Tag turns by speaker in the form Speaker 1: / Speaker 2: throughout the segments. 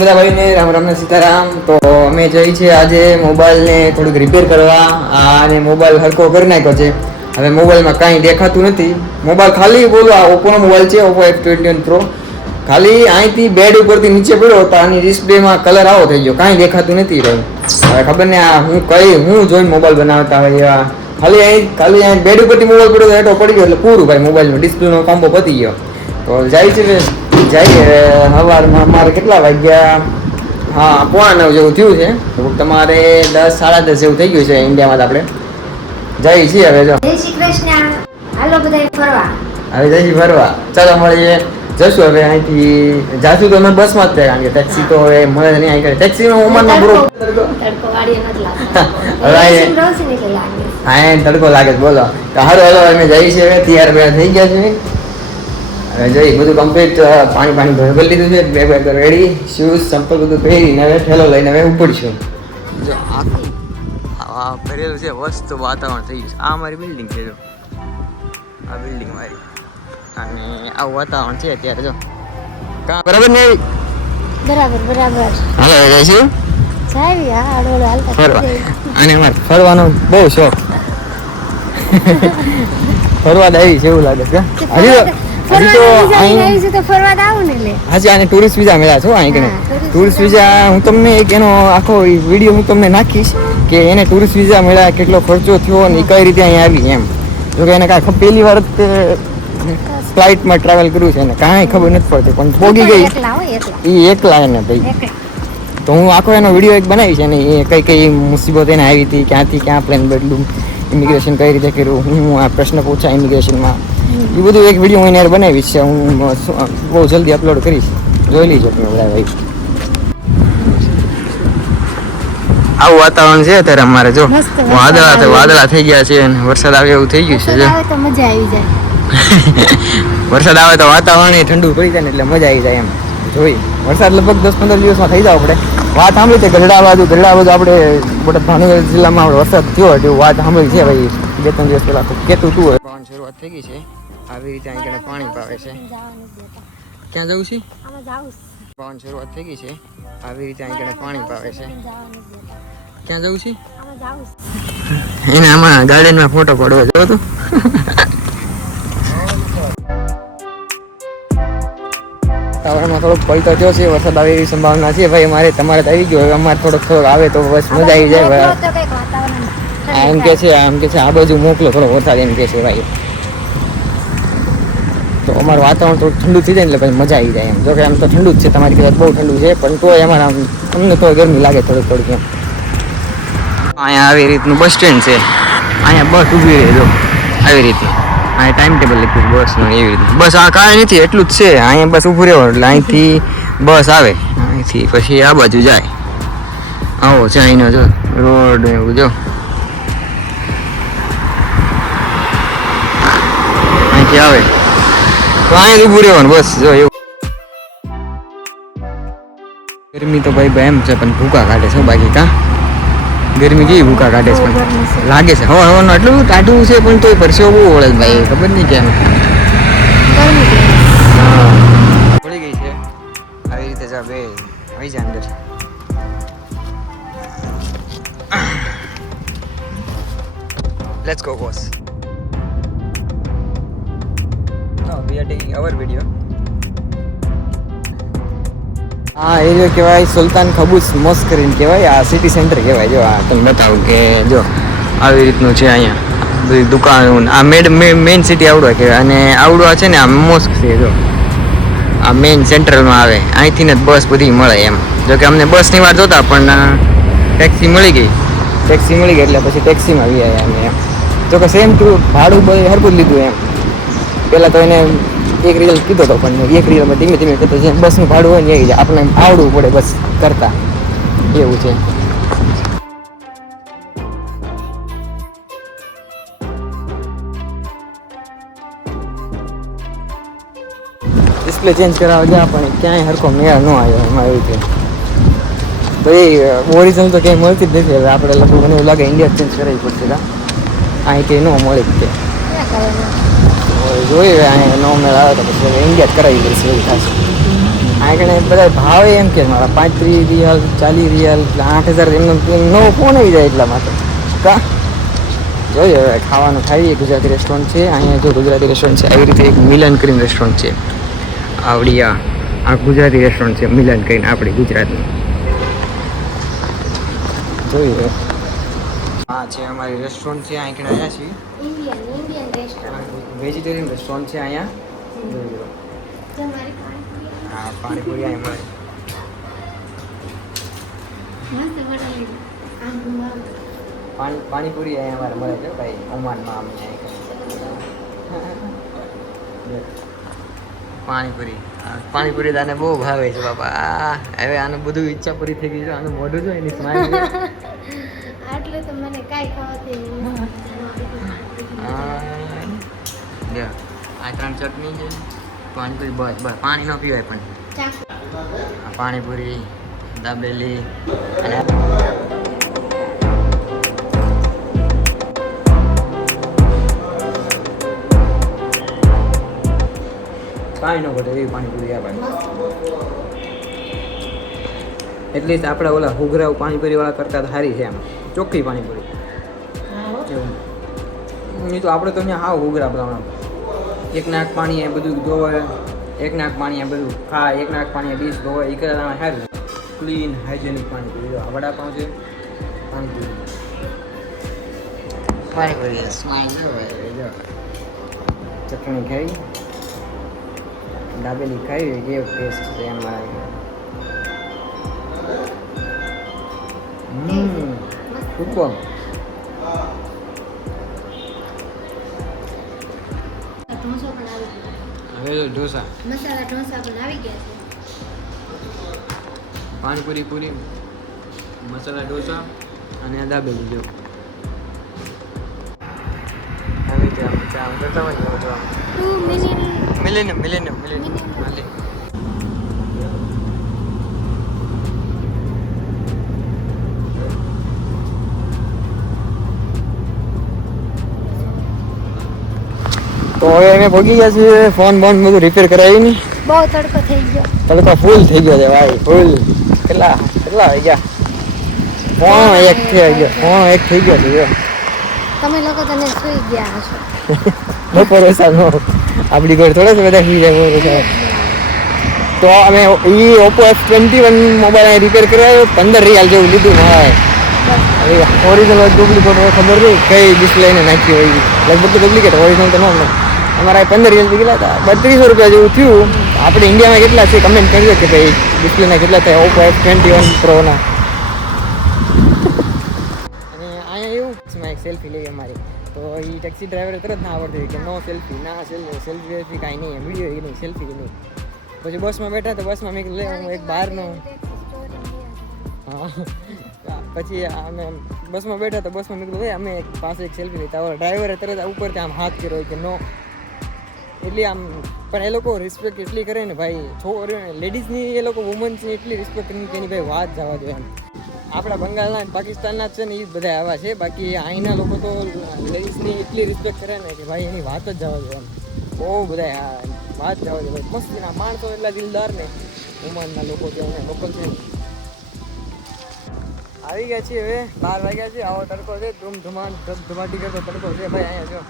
Speaker 1: બધા ભાઈને રામ રામ સીતારામ. તો અમે જઈ છે આજે મોબાઈલને થોડુંક રિપેર કરવા. અને મોબાઈલ હરકો કરી નાખ્યો છે. હવે મોબાઈલમાં કાંઈ દેખાતું નથી. મોબાઈલ ખાલી બોલો, આ ઓપ્પોનો મોબાઈલ છે Oppo F twenty one pro ખાલી અહીંથી બેડ ઉપરથી નીચે પડ્યો તો આની ડિસ્પ્લેમાં કલર આવો થઈ ગયો. કાંઈ દેખાતું નથી રહ્યું. હવે ખબર ને આ હું કઈ, હું જોઈને મોબાઈલ બનાવતા હોય એવા. ખાલી અહીં ખાલી અહીં બેડ ઉપરથી મોબાઈલ પડ્યો તો હેઠો પડી ગયો એટલે પૂરું ભાઈ મોબાઈલનો ડિસ્પ્લેનો કોમ્બો પતી ગયો. તો જાય છે જઈએ. સવારમાં મારે કેટલા વાગ્યા? હા પોણા નવ જેવું થયું છે. તમારે દસ સાડા દસ જેવું થઈ ગયું છે ઇન્ડિયામાં આપણે. જઈએ છીએ હવે જો.
Speaker 2: જય શ્રી કૃષ્ણ. હાલો બધા ફરવા.
Speaker 1: હવે જઈએ ફરવા. ચાલો મળીએ. જશું હવે અહીંથી. જાશું તો અમે બસમાં જ થાય કારણ કે ટેક્સી તો હવે મળે નહીં અહીં ટેક્સીમાં ઉંમરનો
Speaker 2: લાગે
Speaker 1: હા તડકો લાગે બોલો. તો હલો હાલો અમે જઈએ છીએ હવે. તૈયાર બેર થઈ ગયા છે. હવે જઈ બધું કમ્પ્લીટ પાણી પાણી ભરી લીધું છે બે બે રેડી શૂઝ ચંપલ બધું પહેરીને હવે ઠેલો લઈને હવે ઉપડશું. જો આખું આ ભરેલું છે વસ્તુ વાતાવરણ થઈ ગયું છે. આ મારી બિલ્ડિંગ છે જો. આ બિલ્ડિંગ મારી. અને આવું વાતાવરણ છે અત્યારે જો. કા બરાબર ને
Speaker 2: બરાબર બરાબર.
Speaker 1: હાલો જઈશું? અને અમારે ફરવાનો બહુ શોખ. ફરવા દાવી છે એવું લાગે છે હજી હજી તો અહીં
Speaker 2: તો ફરવા તો ને એટલે
Speaker 1: હાજી આને ટુરિસ્ટ વિઝા મળ્યા છો અહીં કને? ટુરિસ્ટ વિઝા હું તમને એક એનો આખો વીડિયો હું તમને નાખીશ કે એને ટુરિસ્ટ વિઝા મળ્યા કેટલો ખર્ચો થયો અને કઈ રીતે અહીં આવી એમ. જો કે એને કાંઈ પહેલી વાર તે ફ્લાઇટમાં ટ્રાવેલ કર્યું છે ને કાંઈ ખબર નથી પડતી પણ ભોગી ગઈ. એ એકલા. એને ભાઈ. તો હું આખો એનો વીડિયો એક બનાવી છે ને એ કઈ કઈ મુસીબત એને આવી હતી ક્યાંથી ક્યાં પ્લેન બદલું ઇમિગ્રેશન કઈ રીતે કર્યું હું આ પ્રશ્ન પૂછા ઇમિગ્રેશનમાં એ બધું એક વીડિયો હું એને બનાવી છે. હું બહુ જલ્દી અપલોડ કરીશ. જોઈ લીજો તમે બધા ભાઈ. આવું વાતાવરણ છે અત્યારે અમારે જો. વાદળા. વાદળા થઈ ગયા છે અને વરસાદ આવે એવું થઈ ગયું છે જો.
Speaker 2: તો મજા આવી જાય.
Speaker 1: વરસાદ આવે તો વાતાવરણ ઠંડુ પડી જાય ને એટલે મજા આવી જાય એમ. જોઈ વરસાદ લગભગ દસ પંદર દિવસમાં થઈ જાવ આપણે વાત સાંભળી છે ગઢડા બાજુ ગઢડા બાજુ આપણે બોટાદ ભાવનગર જિલ્લામાં વરસાદ થયો હોય વાત સાંભળી છે ભાઈ. બે ત્રણ દિવસ પહેલાં કહેતું કેતું તું હોય. પણ શરૂઆત થઈ ગઈ છે. આવી રીતે અહીં કણે પાણી પાવે છે. ક્યાં જવું છે? પવન શરૂઆત થઈ ગઈ છે. આવી રીતે અહીં કણે પાણી પાવે છે. ક્યાં જવું છે? એને આમાં ગાર્ડનમાં ફોટો પડવો જો તું વાતાવરણમાં થોડોક પલટો થયો છે વરસાદ આવે એવી સંભાવના છે. ભાઈ અમારે તમારે તો આવી ગયો હવે અમારે થોડોક થોડોક આવે તો બસ મજા આવી જાય. ભાઈ એમ કે છે આમ કે છે આ બાજુ મોકલો થોડો વરસાદ એમ કે છે ભાઈ. તો અમારું વાતાવરણ થોડું ઠંડુ થઈ જાય એટલે પછી મજા આવી જાય એમ. જો કે આમ તો ઠંડુ જ છે, તમારી કદાચ બહુ ઠંડુ છે, પણ તોય અમારે આમ અમને તો ગરમી લાગે થોડીક થોડીક એમ. અહીંયા આવી રીતનું બસ સ્ટેન્ડ છે. અહીંયા બસ ઊભી રહે જો, આવી રીતે. અહીંયા ટાઈમ ટેબલ લખ્યું બસનું એવી રીતે. બસ આ કાંઈ નથી, એટલું જ છે. અહીંયા બસ ઊભું રહેવાનું એટલે અહીંથી બસ આવે. અહીંથી પછી આ બાજુ જાય. આવો છે અહીંનો જો રોડ એવું, જો અહીંથી આવે તો અહીંયા ઊભું રહેવાનું બસ જો એવું. ગરમી તો ભાઈ ભાઈ એમ છે પણ ભૂકા કાઢે છે બાકી કા. ગરમી કેવી ભૂકા કાઢે છે. પણ લાગે છે. હવા હવાનું એટલું બધું ટાઢું છે પણ તોય પરસેવો બહુ વળે ભાઈ ખબર નહીં કેમ. પડી ગઈ છે. આવી રીતે જા બે આવી જા અંદર. Let's go boss No, are taking our video હા એ જો કહેવાય સુલતાન ખબૂસ મોસ્ક કરીને કહેવાય આ સિટી સેન્ટર કહેવાય. જો આ તમને બતાવું કે જો આવી રીતનું છે અહીંયા. બધી દુકાનો આ મેડ મેઇન સિટી આવડો કહેવાય. અને આવડો છે ને આ મોસ્ક છે જો. આ મેઇન સેન્ટ્રલમાં આવે. અહીંથી ને બસ બધી મળે એમ. જો કે અમને બસની વાર જોતા પણ ટેક્સી મળી ગઈ. ટેક્સી મળી ગઈ એટલે પછી ટેક્સીમાં આવી આવ્યા અમે એમ. જો કે સેમ ટુ ભાડું બધું હરકું લીધું એમ. પહેલાં તો એને એક રિયલ કીધો હતો પણ એક રિઝલ્ટમાં ધીમે ધીમે કીધું બસ બસનું ભાડું હોય ને એ જ આપણે આવડવું પડે બસ કરતા. એવું છે. ડિસ્પ્લે ચેન્જ કરાવવા ગયા પણ ક્યાંય હરખો મેળ ન આવ્યો, એમાં એવું છે. તો એ ઓરિજિનલ તો ક્યાંય મળતી જ નથી, હવે આપણે લગભગ મને એવું લાગે ઇન્ડિયા ચેન્જ કરાવી પડશે અહીં કંઈ ન મળે જ? હવે જોઈએ અહીંયા નો મેળ આવે તો પછી ઇન્ડિયા જ કરાવી દઈશું, એવું થશે આગળ બધા ભાવે એમ કે મારા પાંત્રીસ રિયલ, ચાલીસ રિયલ આઠ હજાર એમનો નવો ફોન આવી જાય એટલા માટે. કા? જોઈએ, હવે ખાવાનું ખાઈએ. ગુજરાતી રેસ્ટોરન્ટ છે, અહીંયા જો ગુજરાતી રેસ્ટોરન્ટ છે, આવી રીતે એક મિલન કરીને રેસ્ટોરન્ટ છે. આવડી આ ગુજરાતી રેસ્ટોરન્ટ છે મિલન કરીને આપણી ગુજરાતની. જોઈએ. હા છે અમારી રેસ્ટોરન્ટ છે અહીંયા અહીંયા છીએ. વેજીટેરિયન રેસ્ટોરન્ટ છે અહીંયા. જોઈ લો. હા પાણીપુરી અહીં મળે. પાણીપુરી અહીંયા અમારે મળે છે ભાઈ. ઓમાનમાં અમે પાણીપુરી. પાણીપુરી તાને બહુ ભાવે છે બાપા. હવે આનું બધું ઈચ્છા પૂરી થઈ ગઈ છે. આનું મોઢું જો એની સ્માઈલ
Speaker 2: આટલું તો મને કાંઈ ખાવાથી
Speaker 1: આ ત્રણ ચટણી છે. પાણીપુરી બસ બસ પાણી ન પીવાય પણ. પાણીપુરી દાબેલી અને કાંઈ ન ઘટે એવી પાણીપુરી આ ભાઈ એટલીસ્ટ આપણા ઓલા હુગરાવ પાણીપુરી વાળા કરતા તો સારી છે એમ. ચોખ્ખી પાણીપુરી. એવું. નહીં તો આપણે તો અહીંયા હાવ હુગરા બનાવવા એક નાક પાણી એ બધું ધોવે એક નાક પાણી એ બધું ખા એક નાક પાણી બીજ ધોવે એ કરતા સારું ક્લીન હાઇજેનિક પાણી પીવું. જો આ વડાપાઉં છે. પાણી પીવું. સ્માઈલ ચટણી ખાઈ. દાબેલી ખાઈ. કેવો ટેસ્ટ છે એમ મારા હમ. ઉપર
Speaker 2: ઢોસો પણ આવી ગયો
Speaker 1: હવે ઢોસા.
Speaker 2: મસાલા ઢોસા પણ આવી ગયા છે.
Speaker 1: પાણીપુરી પૂરી મસાલા ઢોસા અને દાબેલી જો. હવે ચા ચા કરતા હોય
Speaker 2: મિનિટ
Speaker 1: મિલેનિયમ મિલેનિયમ મિલેનિયમ તો હવે અમે પહોંચી ગયા છીએ ફોન બોન બધું રિપેર કરાવી નહીં
Speaker 2: બહુ તડકો થઈ ગયો.
Speaker 1: તડકો ફૂલ થઈ ગયો છે ભાઈ ફૂલ કેટલા કેટલા આવી ગયા ફોન એક થઈ ગયો ફોન એક થઈ ગયો છે
Speaker 2: તમે લોકો તને સુઈ ગયા હશો.
Speaker 1: બપોર નો. આપણી ઘર થોડા છે બધા સુઈ જાય તો અમે એ Oppo F twenty one mobile repair કરાવ્યો પંદર રિયાલ જેવું લીધું ભાઈ. ઓરિજિનલ ડુપ્લિકેટ ખબર નહીં કઈ ડિસ્પ્લે નાખી હોય. લગભગ તો ડુપ્લિકેટ ઓરિજિનલ તો ન. અમારા પંદર કિલો કેટલા હતા. બત્રીસો રૂપિયા જેવું થયું. આપણે ઇન્ડિયામાં કેટલા છે? કમેન્ટ કરજો કે ભાઈ ડિસ્પ્લેના કેટલા થાય? ઓપો એફ ટ્વેન્ટી વન પ્રોના અને અહીંયા એવું એક સેલ્ફી લઈ અમારી. તો એ ટેક્સી ડ્રાઈવરે તરત ના આવડતી કે નો સેલ્ફી ના સેલ્ફી સેલ્ફી કાંઈ નહીં વીડિયો એ નહીં સેલ્ફી કે નહીં. પછી બસમાં બેઠા તો બસમાં મેં લઈ હું એક બહારનો હા. પછી અમે બસમાં બેઠા તો બસમાં મેં કીધું અમે પાસે એક સેલ્ફી લીધા ડ્રાઈવરે તરત ઉપરથી આમ હાથ કર્યો કે નો. એટલી આમ, પણ એ લોકો રિસ્પેક્ટ એટલી કરે ને ભાઈ. છોકરી લેડીઝની એ લોકો વુમન્સની એટલી રિસ્પેક્ટ નહીં તેની ભાઈ વાત જવા દે એમ. આપણા બંગાળના પાકિસ્તાનના છે ને એ બધા આવા છે. બાકી અહીંના લોકો તો લેડીઝની એટલી રિસ્પેક્ટ કરે ને કે ભાઈ એની વાત જ જવા દે એમ. બહુ બધા વાત જવા ભાઈ. મસ્તીના માણસો એટલા દિલદાર ને. વુમનના લોકો જે અહીંયા લોકલ છે આવી ગયા છીએ હવે. બાર વાગ્યા છે. આવો તડકો છે. ધૂમ ધમાટી કરતો તડકો છે. ભાઈ અહીંયા જો.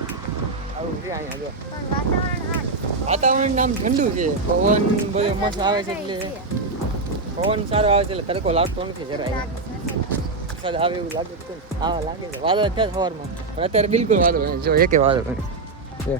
Speaker 1: આવું છે અહીંયા જો.
Speaker 2: વાતાવરણ
Speaker 1: આમ ઠંડુ છે. પવન બધો મસ્ત આવે છે એટલે. પવન સારો આવે છે એટલે તડકો લાગતો નથી જરાય. વરસાદ આવે એવું લાગે છે. આવા લાગે છે. વાદળ થયા સવારમાં. પણ અત્યારે બિલકુલ વાદળ જો એકે વાદળ નથી